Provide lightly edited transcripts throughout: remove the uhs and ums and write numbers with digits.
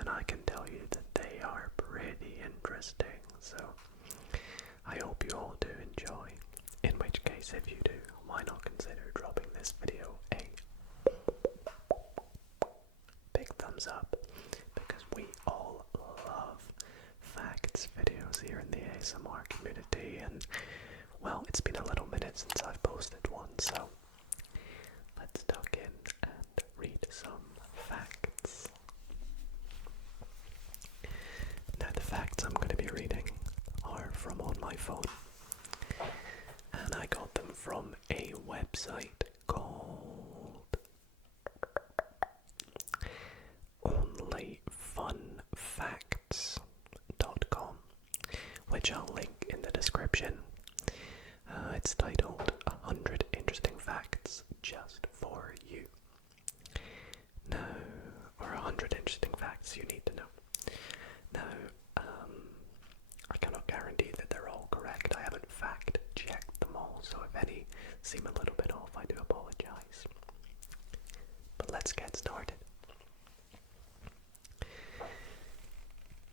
and I can tell you that they are pretty interesting, so I hope you all do enjoy. In which case, if you do, why not consider dropping this video a big thumbs up, because we all love facts videos here in the ASMR community, and well, it's been a little minute since I've posted one, so let's duck in and read some facts. Now, the facts I'm going to be reading are from on my phone, and I got them from a website called onlyfunfacts.com, which I'll link in the description. It's titled 100 Interesting Facts Just for You. Now, or 100 Interesting Facts You Need to Know. Now, I cannot guarantee that they're all correct. I haven't fact checked them all, so if any seem a little bit off, I do apologize. But let's get started.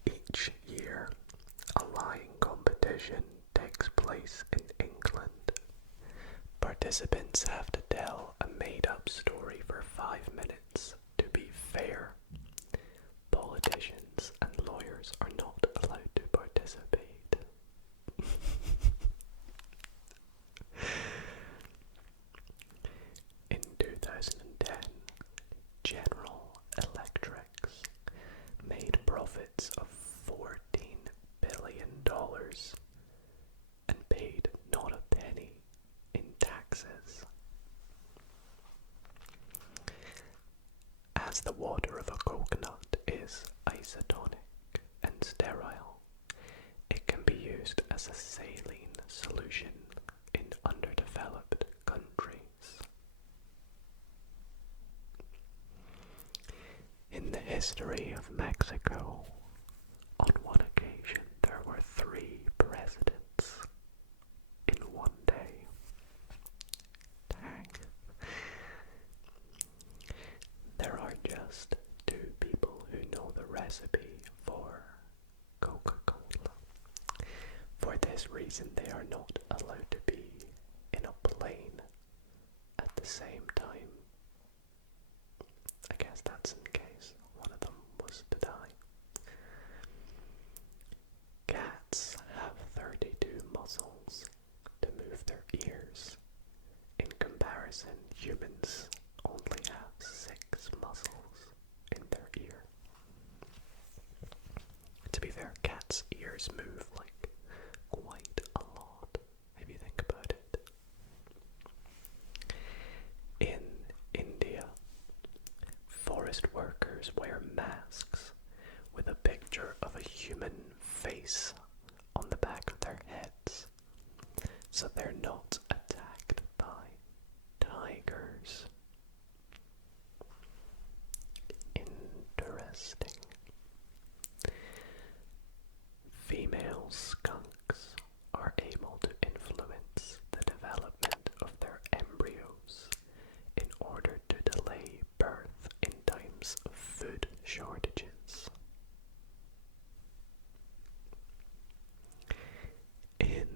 Each year, a lying competition takes place in England. Participants have to tell a made-up story for 5 minutes. To be fair, politicians and lawyers are not allowed to participate. In 2010, General Electric made profits of $14 billion and paid not a penny in taxes. As the water of a coconut is isotonic and sterile, it can be used as a saline solution in underdeveloped countries. In the history of Mexico, on one occasion there were 3 presidents in one day. Dang. There are just 2 people who know the recipe for Coca-Cola. For this reason, they are not allowed to be in a plane at the same time. I guess that's in case one of them was to die. Cats have 32 muscles to move their ears. In comparison, humans only have 6 muscles in their ear. To be fair, cats' ears move like quite a lot, if you think about it. In India, forest workers wear masks with a picture of a human face on the back of their heads, so they're not attacked by tigers. Interesting. Female skunks are able to influence the development of their embryos in order to delay birth in times of food shortages. In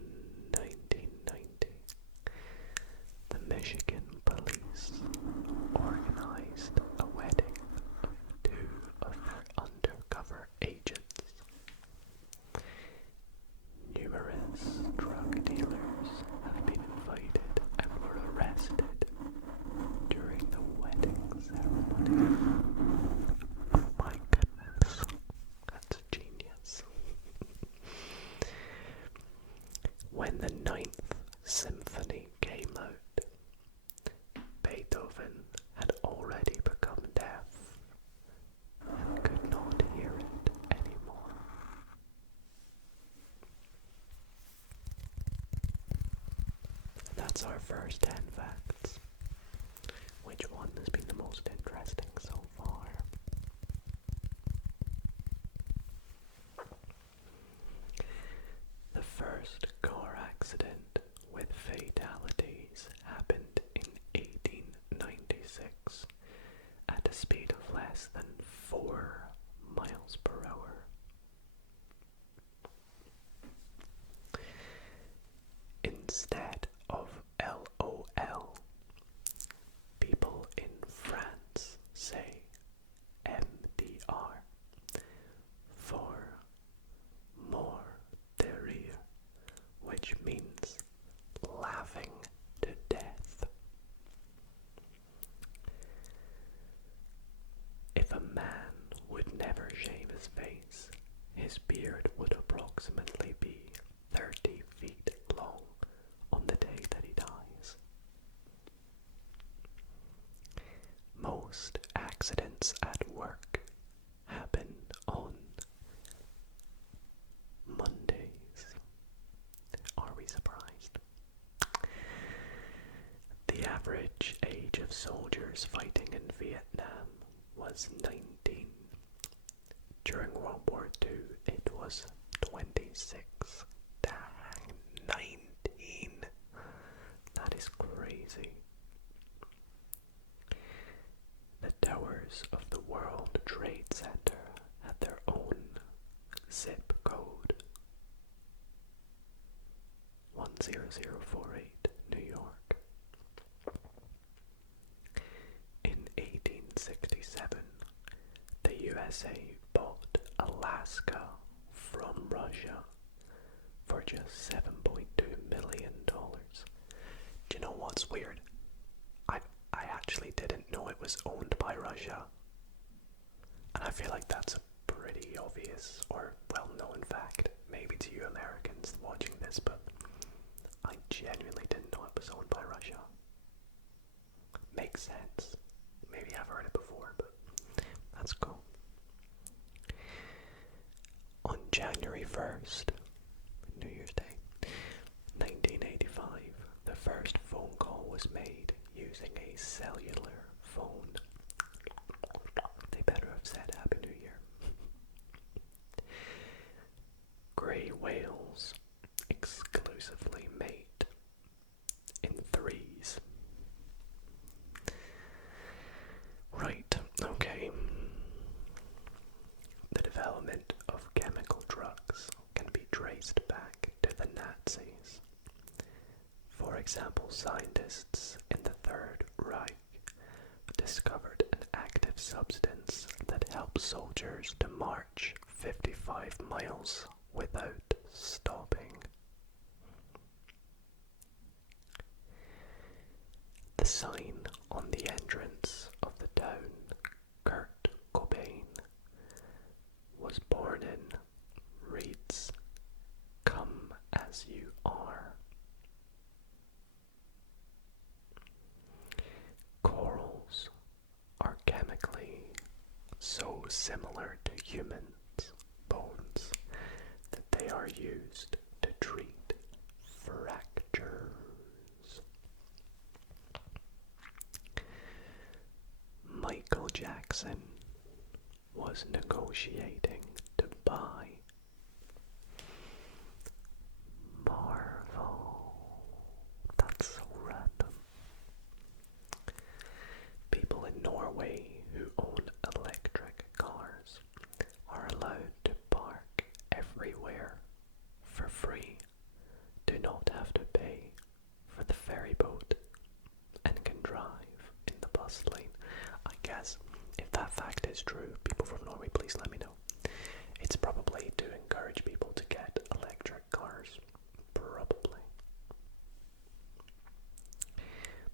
1990, the Michigan police organized a wedding of 2 of their undercover agents. Numerous drug dealers have been invited and were arrested during the wedding ceremony. Oh my goodness, that's genius. When the 9th Symphony came out, Beethoven had already become deaf and could not hear it anymore. That's our first 10 facts. Which one has been the most interesting so far? The first car accident with fatalities happened in 1896 at a speed of less than 4 miles beard would approximately be 30 feet long on the day that he dies. Most accidents at work happen on Mondays. Are we surprised? The average age of soldiers fighting in Vietnam was 19. During World War II, it was 26. Dang, 19. That is crazy. The towers of the World Trade Center had their own zip code. 10048, New York. In 1867, the USA bought Alaska from Russia for just $7.2 million. Do you know what's weird? I actually didn't know it was owned by Russia. And I feel like that's a pretty obvious or well-known fact, maybe to you Americans watching this, but I genuinely didn't know it was owned by Russia. Makes sense. Maybe I've heard it before, but that's cool. On January 1st, New Year's Day, 1985, the first phone call was made using a cellular phone. They better have said Happy New Year. Grey whales exclusively mate in threes. Right, okay. The development of chemical drugs can be traced back to the Nazis. For example, scientists in the Third Reich discovered an active substance that helps soldiers to march 55 miles without stopping. The sign on the entrance of the town Kurt Cobain was born in reads, "Come as you are." Corals are chemically so similar to humans' bones that they are used to treat fractures. Michael Jackson was negotiating to buy Marvel. That's so random. People in Norway who own electric cars are allowed to park everywhere for free, do not have to pay for the ferry boat, and can drive in the bus lane. I guess if that fact is true, people from Norway, please let me know. It's probably to encourage people to get electric cars. Probably.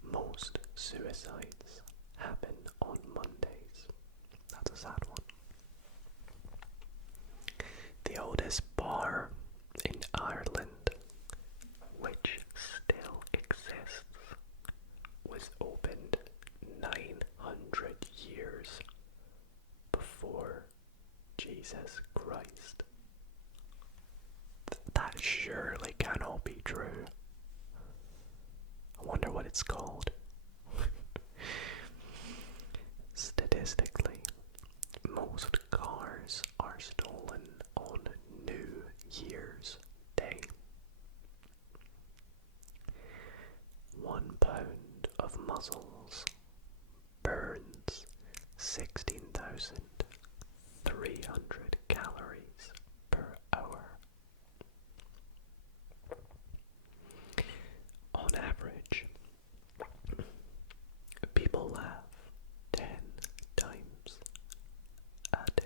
Most suicides happen on Mondays. That's a sad one. The oldest bar in Ireland, which still exists, was opened 900 years before Jesus Christ. That surely cannot be true. I wonder what it's called. Statistically, most cars are stolen on New Year's Day. 1 pound of mussels burns 16,300 calories per hour. On average, people laugh 10 times a day.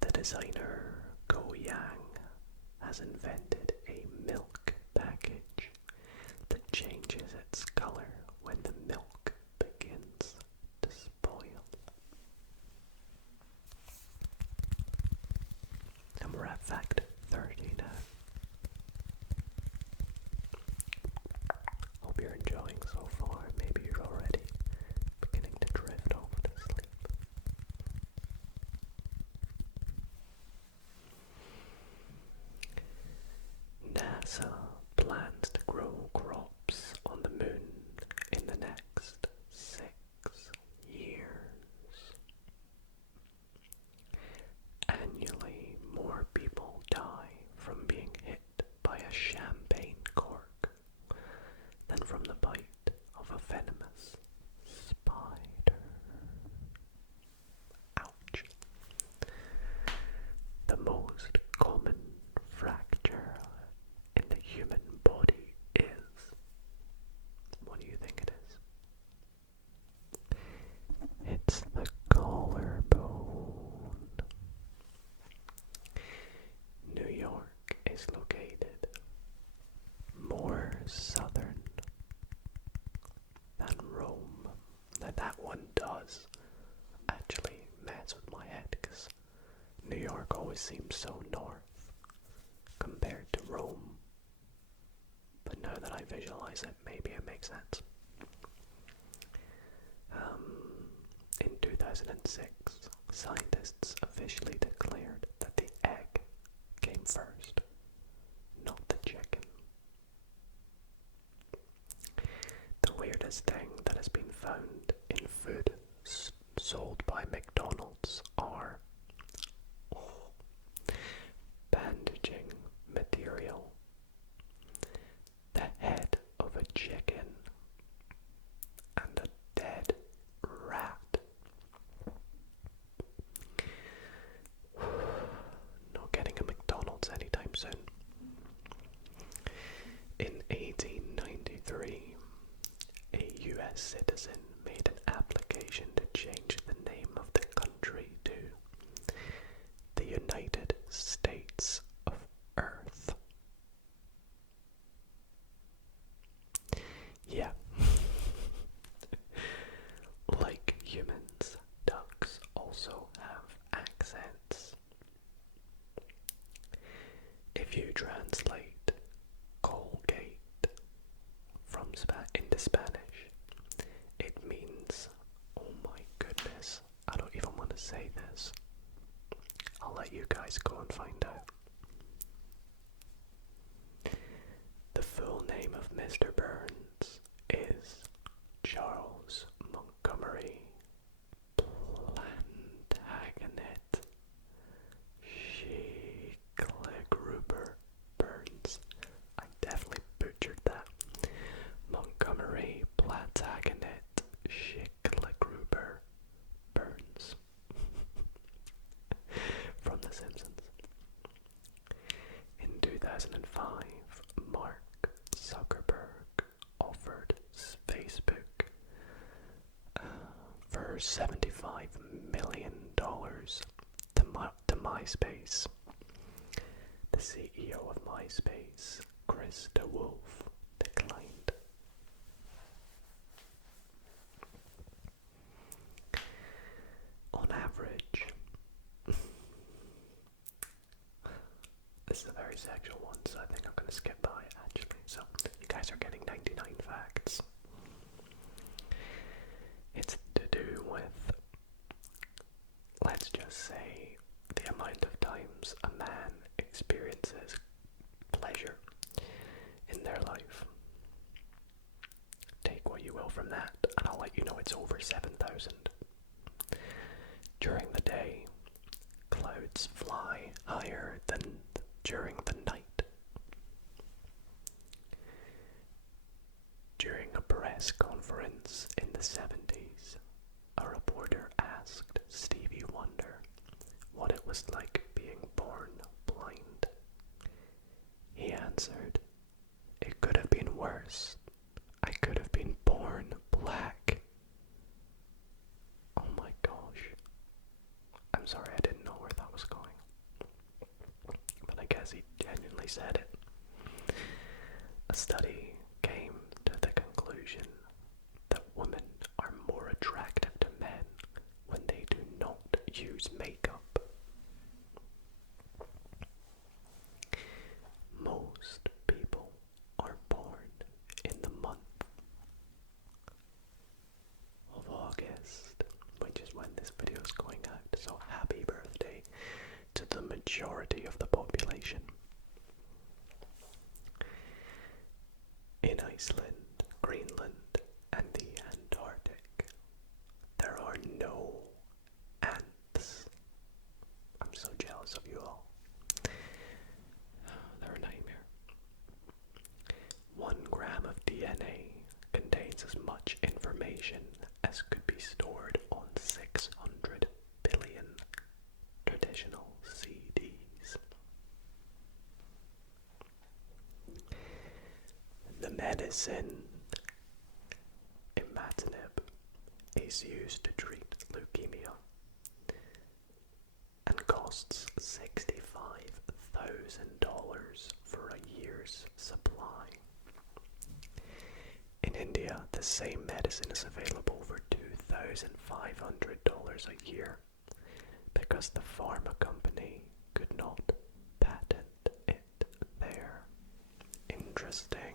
The designer Go Yang has invented a milk package that changes its color when the milk begins to spoil. always seemed so north compared to Rome. But now that I visualize it, maybe it makes sense. In 2006, scientists officially declared that the egg came first, not the chicken. The weirdest thing that has been found in food sold by McDonald's are bandaging material, the head of a chicken, and a dead rat. Not getting a McDonald's anytime soon. In 1893, a US citizen made an application to change the name of the country to the United States of Earth. Yeah. Like humans, ducks also have accents. If you translate Colgate from into Spanish, it means, oh my goodness, I don't even want to say this. I'll let you guys go and find out. The full name of Mr. Burns is Charles Montgomery Plantagenet Schicklgruber Burns. I definitely butchered that. Montgomery Plantagenet Schicklgruber Burns. From The Simpsons. In 2005, Mark Zuckerberg offered Facebook for $75 million to MySpace. The CEO of MySpace, Chris DeWolf, declined. On average, this is a very sexual one, so I think I'm going to skip by it actually. So, you guys are getting 99 facts. It's to do with, let's just say, the amount of times a man experiences pleasure in their life. Take what you will from that, and I'll let you know it's over 7,000. During the day, clouds fly higher than during the night. During a press conference in the 70s, a reporter asked Stevie Wonder what it was like being born blind. He answered, "It could have been worse. I could have been born black." Oh my gosh. I'm sorry, I didn't know where that was going. But I guess he genuinely said it. A study came to the conclusion that women are more attractive to men when they do not use makeup. Most people are born in the month of August, which is when this video is going out. So happy birthday to the majority of the population. In Iceland, Greenland, and the Antarctic, there are no ants. I'm so jealous of you all. They're a nightmare. 1 gram of DNA contains as much information as could be stored on 600 billion traditional CDs. The medicine imatinib is used to treat leukemia and costs $65,000 for a year's supply. In India, the same medicine is available for $2,500 a year because the pharma company could not patent it there. Interesting.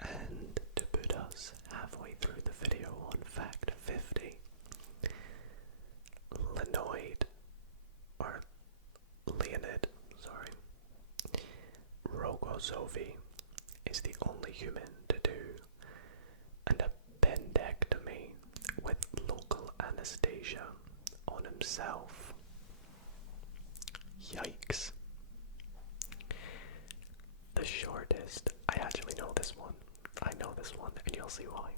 And to put us halfway through the video on fact 50, Leonid Rogozovi is the only human to do an appendectomy with local anesthesia on himself. Yikes. The shortest, I actually know this one. I know this one, and you'll see why.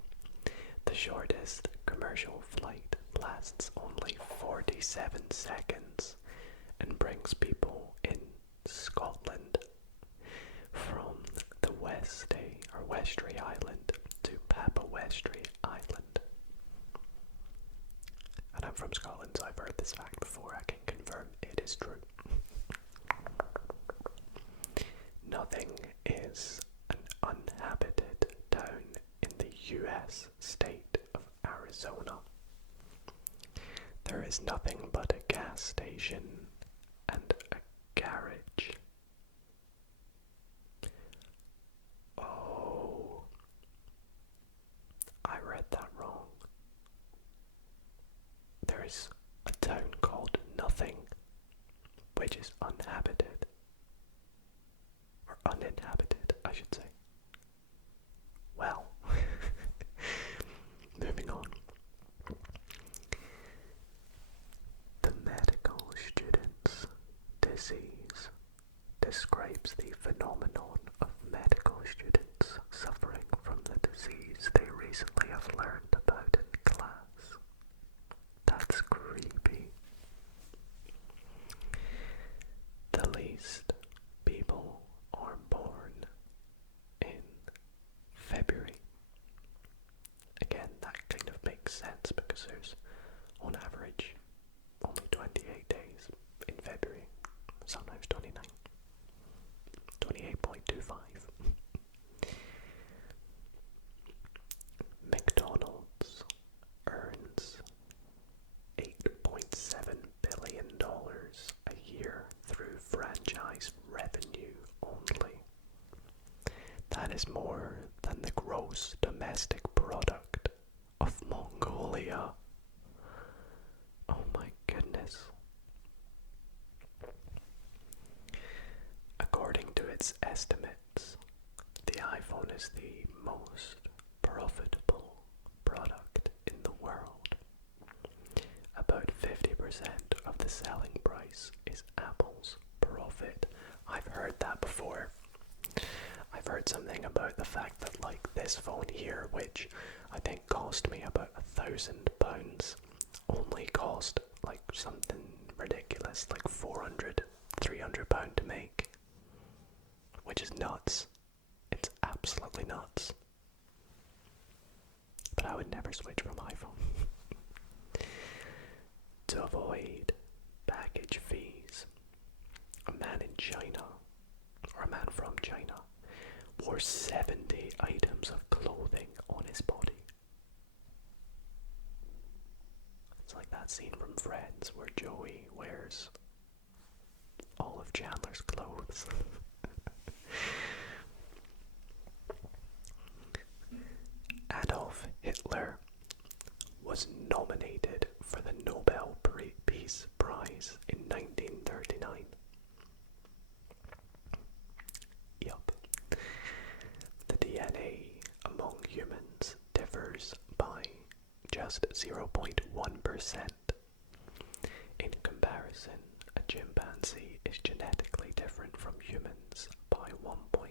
The shortest commercial flight lasts only 47 seconds and brings people in Scotland from the Westray Island to Westray Island. And I'm from Scotland, so I've heard this fact before. I can confirm it is true. Nothing is an uninhabited town in the US state of Arizona. There is nothing but a gas station and a garage. Oh, I read that wrong. There is a town called Nothing, which is uninhabited. Or uninhabited, I should say. Well, moving on. The medical student's disease describes the phenomenon of medical students suffering from the disease they recently have learned about in class. That's creepy. The least people are born in February. Again, that kind of makes sense because there's, on average, only 28 days in February, sometimes 29. 28.25. McDonald's earns $8.7 billion a year through franchise revenue only. That is more than the gross domestic product of Mongolia. Oh my goodness. According to its estimates, the iPhone is the most profitable product in the world. About 50% of the selling price is Apple's profit. I've heard that before. I've heard something about the fact that this phone here, which I think cost me about £1,000, only cost something ridiculous, £400, £300 to make. Which is nuts. It's absolutely nuts. But I would never switch from iPhone. To avoid baggage fees, a man from China wore 70 items of clothing on his body. It's like that scene from Friends where Joey wears all of Chandler's clothes. Adolf Hitler was nominated for the Nobel Peace Prize in 1939. Yup. The DNA among humans differs by just 0.1%. In comparison, a chimpanzee is genetically different from humans by 1.2%.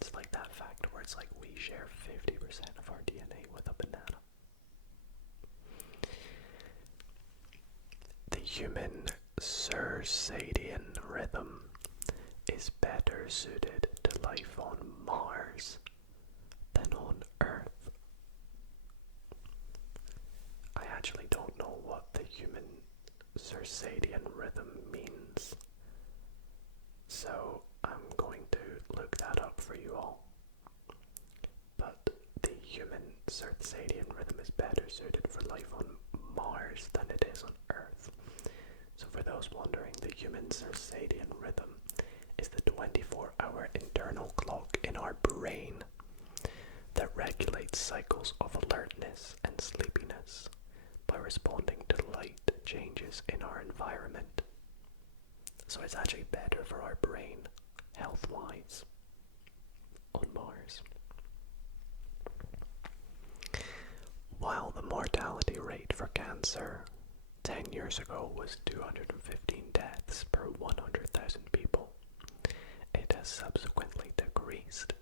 It's like that fact where it's we share 50% of our DNA with a banana. The human circadian rhythm is better suited to life on Mars than on Earth. I actually don't know what the human circadian rhythm means, so I'm going to look that up for you all. But the human circadian rhythm is better suited for life on Mars than it is on Earth. So for those wondering, the human circadian rhythm is the 24-hour internal clock in our brain that regulates cycles of alertness and sleepiness by responding to light changes in our environment. So it's actually better for our brain, health-wise, on Mars. While the mortality rate for cancer 10 years ago was 215 deaths per 100,000 people, it has subsequently decreased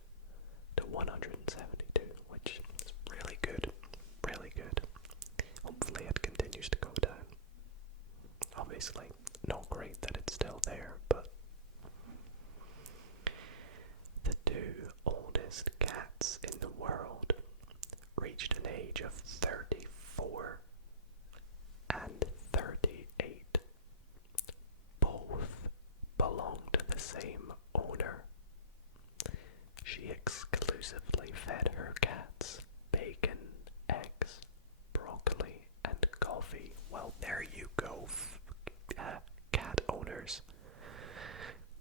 to 172, which is really good, really good. Hopefully it continues to go down. Obviously, not great that it's still there, but the two oldest cats in the world reached an age of 34 and 38. Both belong to the same owner. She exclusively fed her cats bacon, eggs, broccoli, and coffee. Well, there you go, cat owners.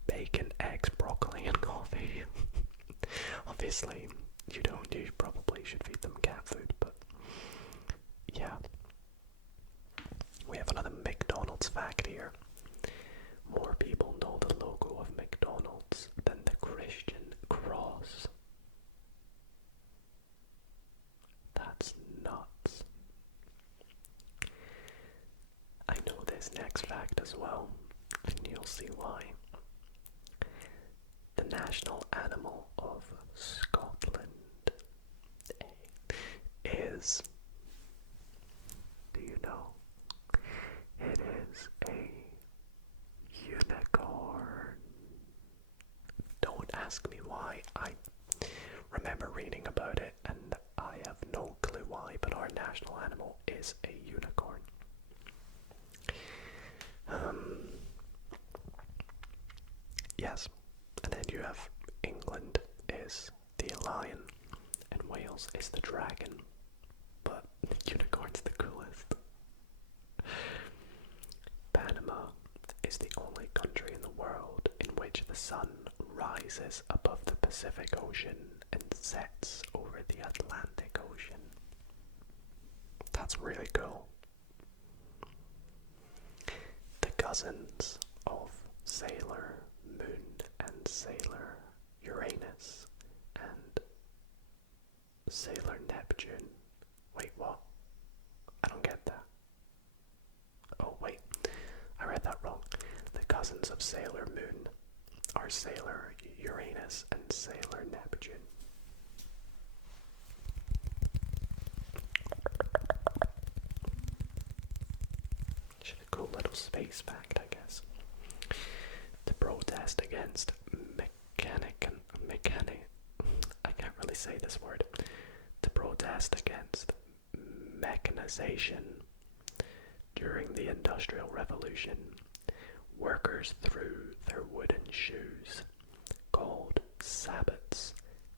Bacon, eggs, broccoli, and coffee. Obviously, you probably should feed them cat food, but yeah. We have another McDonald's fact here. More people know the logo of McDonald's than the Christian cross. That's nuts. I know this next fact as well, and you'll see why. The national animal of Scotland is, do you know? It is a unicorn. Don't ask me why. I remember reading about it and I have no clue why, but our national animal is a unicorn. Yes, and then you have England is the lion and Wales is the dragon, but unicorn's the coolest. Panama is the only country in the world in which the sun rises above the Pacific Ocean and sets over the Atlantic Ocean. That's really cool. The cousins of Sailor Moon and Sailor Uranus and Sailor Neptune. Wait, what? I don't get that. Oh, wait. I read that wrong. The cousins of Sailor Moon are Sailor Uranus and Sailor Neptune. Just a cool little space fact, I guess. To protest against I can't really say this word. To protest against mechanization during the Industrial Revolution, workers threw their wooden shoes, called sabots,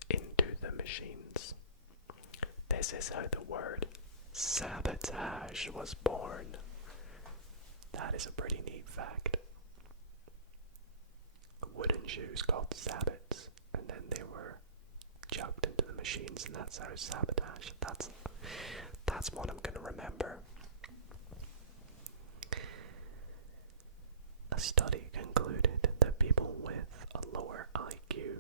into the machines. This is how the word sabotage was born. That is a pretty neat fact. Wooden shoes called sabots, and then they were chucked into the machines, and that's how sabotage. That's what I'm gonna remember. A study concluded that people with a lower IQ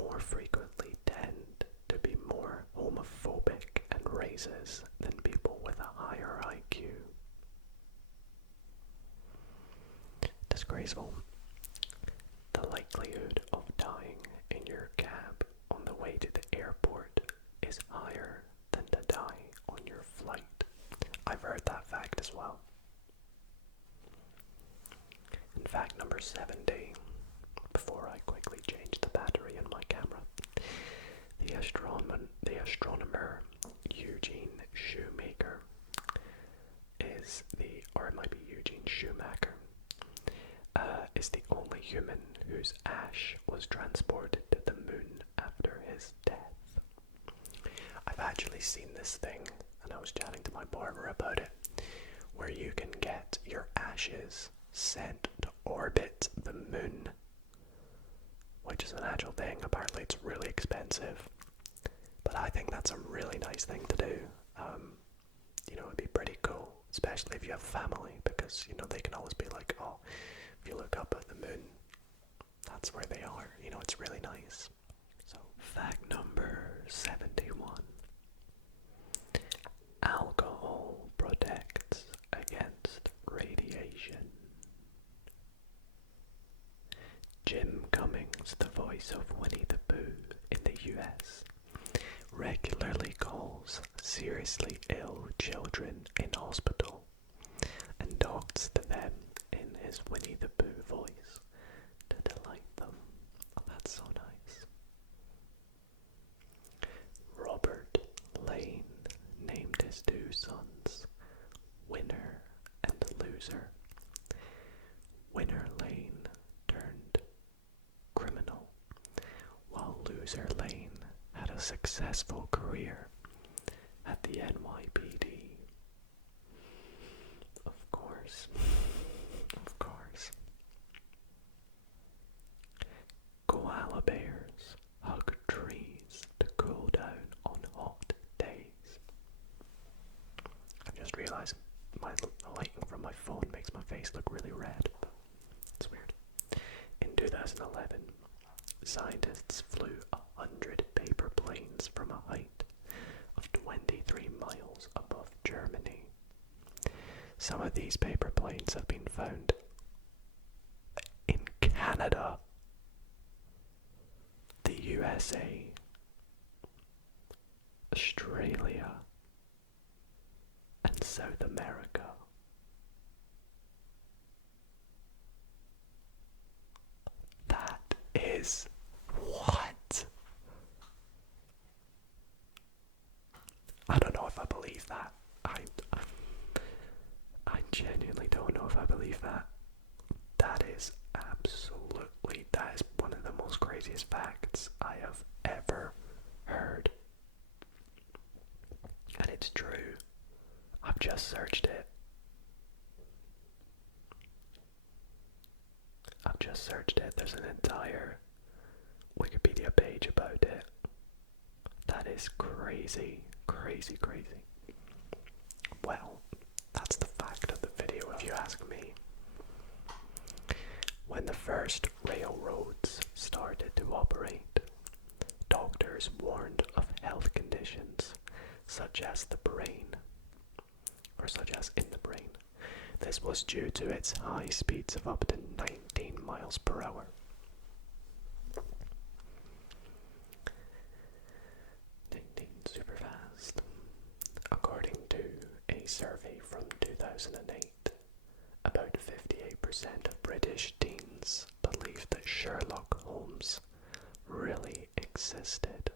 more frequently tend to be more homophobic and racist than people with a higher IQ. Disgraceful. The likelihood of dying in your cab on the way to the airport is higher than to die on your flight. I've heard that fact as well. In fact, number 70, before I quickly change the battery in my camera, the astronomer Eugene Shoemaker is the only human whose ash was transported to the moon after his death. I've actually recently seen this thing, and I was chatting to my barber about it, where you can get your ashes sent to orbit the moon, which is an actual thing. Apparently it's really expensive, but I think that's a really nice thing to do. It'd be pretty cool, especially if you have family, because, they can always be like, oh, if you look up at the moon, that's where they are. It's really nice. So, fact number 71. Alcohol protects against radiation. Jim Cummings, the voice of Winnie the Pooh in the US, regularly calls seriously ill children in hospital and talks to them in his Winnie the Pooh voice to delight them. Oh, that's so nice. Robert Lane named his two sons Winner and Loser. Winner Lane turned criminal, while Loser Lane had a successful career at the NYPD. Of course. Of course. Koala bears hug trees to cool down on hot days. I've just realised the lighting from my phone makes my face look really red, but it's weird. In 2011, scientists flew 100 paper planes from a height of 23 miles above Germany. Some of these paper planes have been found in Canada, the USA, Australia, and South America. That is what? I don't know if I believe that. I genuinely don't know if I believe that. That is one of the most craziest facts I have ever heard. And it's true. I've just searched it. There's an entire Wikipedia page about it. That is crazy. Crazy. Well, that's the fact of the video, if you ask me. When the first railroads started to operate, doctors warned of health conditions such as in the brain. This was due to its high speeds of up to 19 miles per hour. Super fast. According to a survey from 2008, about 58% of British teens believed that Sherlock Holmes really existed.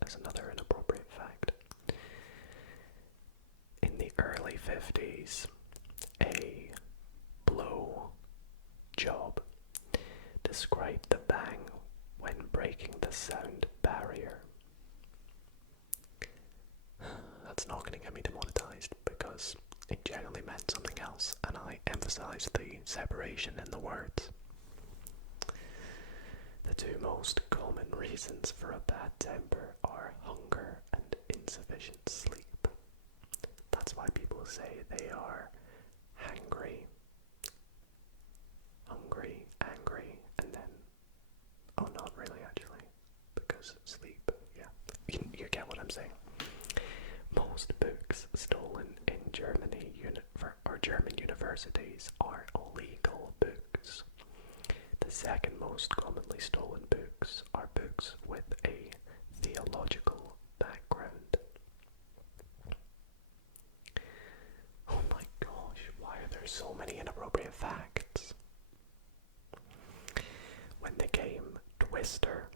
There's another inappropriate fact. In the early 50s, a blow job described the bang when breaking the sound barrier. That's not going to get me demonetized because it generally meant something else, and I emphasized the separation in the words. The two most common reasons for a bad temper are hunger and insufficient sleep. That's why people say they are hangry, hungry, angry, and then, oh, not really actually, because sleep, yeah, you get what I'm saying. Most books stolen in Germany or German universities are illegal books. The second most commonly stolen books are books with a theological background. Oh my gosh, why are there so many inappropriate facts? When the game Twister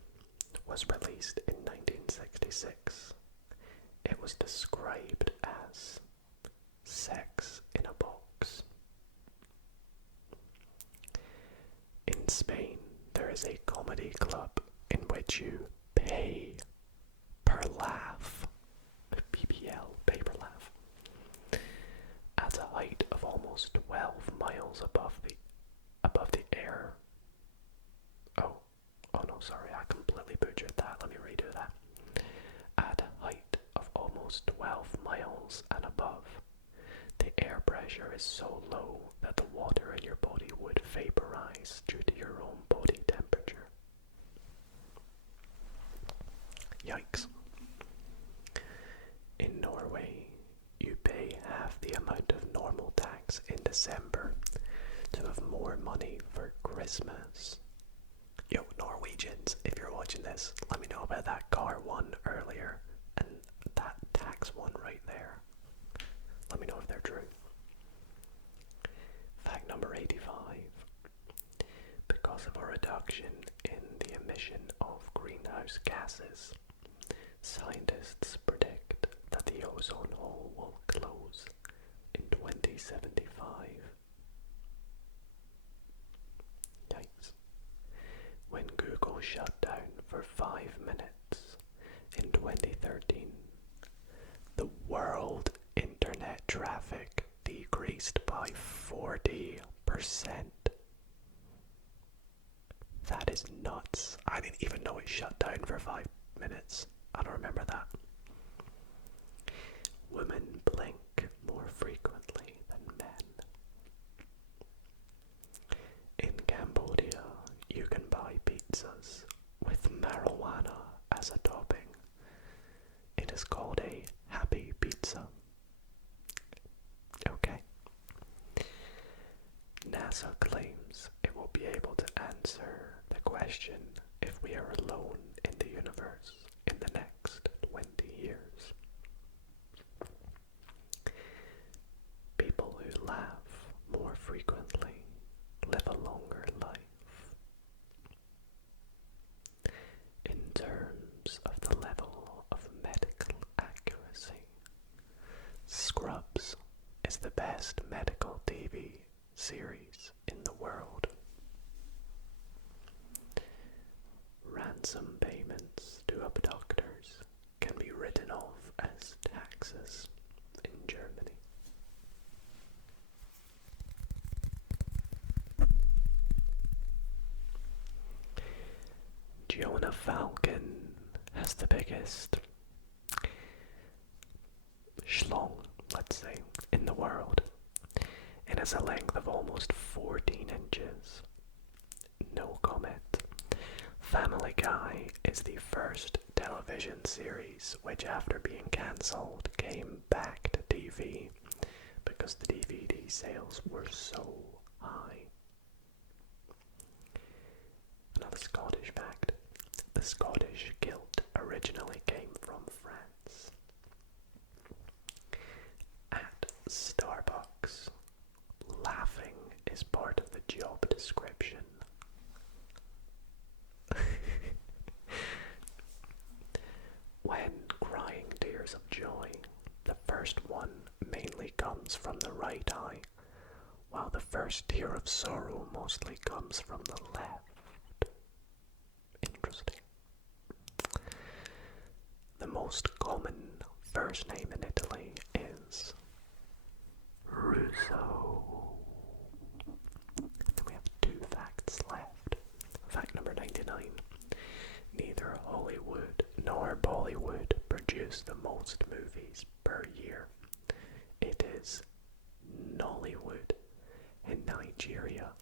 was released in 1966, it was described as sex in a box. In Spain, there is a comedy club in which you pay per laugh, PPL, pay per laugh, at a height of almost 12 miles above the air. Oh no, sorry, I completely butchered that. Let me redo that. At a height of almost 12 miles and above, the air pressure is so low that the water in your body would vaporize due to your own body temperature. Yikes. In Norway, you pay half the amount of normal tax in December to have more money for Christmas. Yo, Norwegians, if you're watching this, let me know about that car one earlier and that tax one right there. Let me know if they're true. Fact number 85. Because of a reduction in the emission of greenhouse gases, scientists predict that the ozone hole will close in 2075. Yikes. When Google shut down for 5 minutes in 2013, the world internet traffic decreased by 40%. That is nuts. I didn't even know it shut down for 5 minutes. I don't remember that. Women blink more frequently than men. In Cambodia, you can buy pizzas with marijuana as a topping. It is called a happy pizza. Okay. NASA claims it will be able to answer the question if we are alone in the universe in the next 20 years. People who laugh more frequently live a longer life. In terms of the level of medical accuracy, Scrubs is the best medical TV series in the world. Ransom payments to abductors can be written off as taxes in Germany. Jonah Falcon has the biggest schlong, let's say, in the world. It has a length of almost 14 inches. No comment. Family Guy is the first television series which, after being cancelled, came back to TV because the DVD sales were so high. Another Scottish fact. The Scottish kilt originally came from France. At Starbucks, laughing is part of the job description. When crying tears of joy, the first one mainly comes from the right eye, while the first tear of sorrow mostly comes from the left. Interesting. The most common first name in Italy is Russo. And we have 2 facts left. Fact number 99. Neither Hollywood nor Bollywood produce the most movies per year. It is Nollywood in Nigeria,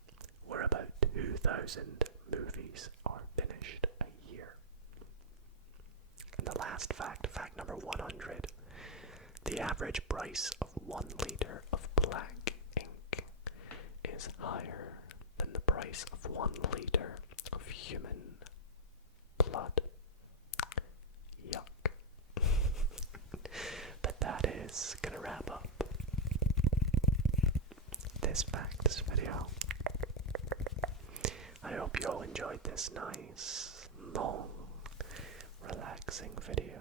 where about 2,000 movies are finished a year. And the last fact, fact number 100. The average price of 1 liter of black ink is higher than the price of 1 liter of human blood. Yuck. But that is gonna wrap up this facts video. I hope you all enjoyed this nice, long, relaxing video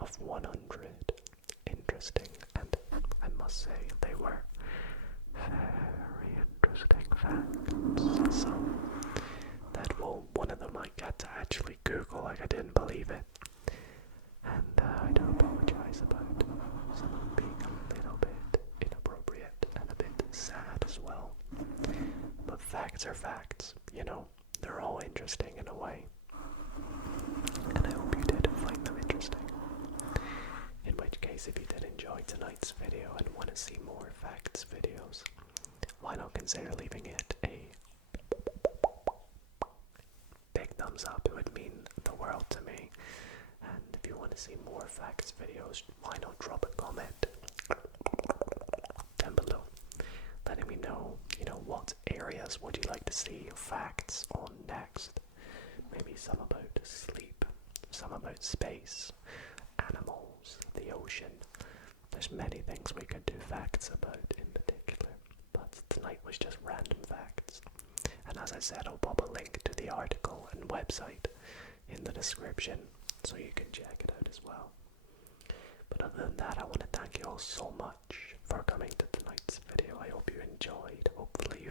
of 100 interesting, and I must say they were very interesting facts. So that will had to actually Google, like I didn't believe it. And I do apologise about some of them being a little bit inappropriate and a bit sad as well. But facts are facts, you know, they're all interesting in a way. And I hope you did find them interesting. In which case, if you did enjoy tonight's video and want to see more facts videos, why not consider leaving it a big thumbs up? It would mean the world to me. And if you want to see more facts videos, why not drop a comment down below, letting me know, you know, what areas would you like to see facts on next? Maybe some about sleep, some about space, animals, the ocean. There's many things we could do facts about in particular, but tonight was just random facts. And as I said, I'll pop a link to the article and website in the description so you can check it out as well. But other than that, I want to thank you all so much for coming to tonight's video. I hope you enjoyed. Hopefully you